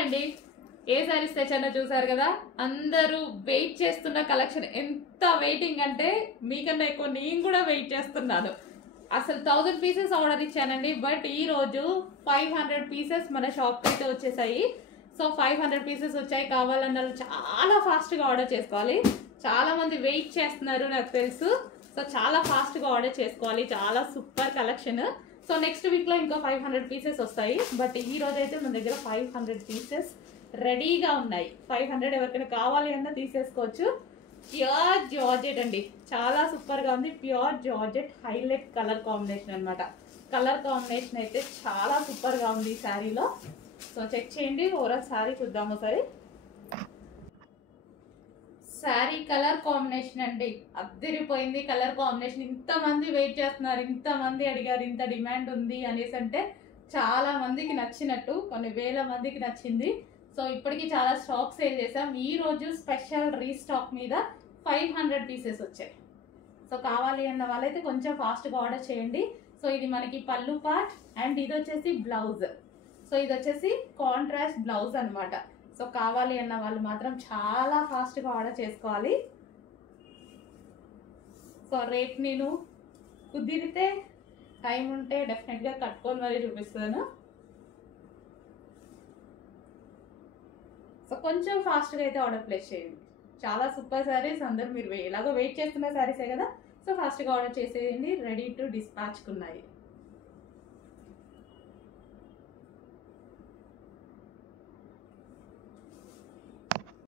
అండి, ఏ సారీస్ తెచ్చానో చూసారు కదా. అందరూ వెయిట్ చేస్తున్న కలెక్షన్. ఎంత వెయిటింగ్ అంటే మీకన్నా ఎక్కువ నేను కూడా వెయిట్ చేస్తున్నాను. అసలు 1000 పీసెస్ ఆర్డర్ ఇచ్చానండి, బట్ ఈ రోజు 500 పీసెస్ మన షాప్ అయితే వచ్చేసాయి. సో 500 పీసెస్ వచ్చాయి. కావాలన్న చాలా ఫాస్ట్గా ఆర్డర్ చేసుకోవాలి. చాలా మంది వెయిట్ చేస్తున్నారు నాకు తెలుసు. సో చాలా ఫాస్ట్గా ఆర్డర్ చేసుకోవాలి. చాలా సూపర్ కలెక్షన్. సో నెక్స్ట్ వీక్లో ఇంకో 500 పీసెస్ వస్తాయి. బట్ ఈ రోజు అయితే మన దగ్గర 500 పీసెస్ రెడీగా ఉన్నాయి. 500 ఎవరికైనా కావాలి అన్నా తీసేసుకోవచ్చు. ప్యూర్ జార్జెట్ అండి, చాలా సూపర్గా ఉంది. Pure georgette highlight colour combination అనమాట. కలర్ కాంబినేషన్ అయితే చాలా సూపర్గా ఉంది ఈ శారీలో. సో చెక్ చేయండి. ఓవరాల్ శారీ చూద్దాము ఒకసారి. శారీ కలర్ కాంబినేషన్ అండి, అద్దరిపోయింది కలర్ కాంబినేషన్. ఇంతమంది వెయిట్ చేస్తున్నారు, ఇంతమంది అడిగారు, ఇంత డిమాండ్ ఉంది అనేసి అంటే చాలా మందికి నచ్చినట్టు, కొన్ని వేల మందికి నచ్చింది. సో ఇప్పటికి చాలా స్టాక్ సేల్ చేసాం. ఈ రోజు స్పెషల్ రీస్టాక్ మీద 500 పీసెస్ వచ్చాయి. సో కావాలి అన్న వాళ్ళైతే కొంచెం ఫాస్ట్గా ఆర్డర్ చేయండి. సో ఇది మనకి పళ్ళు పార్ట్ అండ్ ఇది వచ్చేసి బ్లౌజ్. సో ఇది వచ్చేసి కాంట్రాస్ట్ బ్లౌజ్ అనమాట. సో కావాలి అన్న వాళ్ళు మాత్రం చాలా ఫాస్ట్గా ఆర్డర్ చేసుకోవాలి. సో రేట్ నేను కుదిరితే టైం ఉంటే డెఫినెట్గా కట్టుకొని మరీ చూపిస్తాను. సో కొంచెం ఫాస్ట్గా అయితే ఆర్డర్ ప్లేస్ చేయండి. చాలా సూపర్ శారీస్. అందరు మీరు ఎలాగో వెయిట్ చేస్తున్న శారీసే కదా. సో ఫాస్ట్గా ఆర్డర్ చేసేయండి. Ready to డిస్పాచ్కున్నాయి.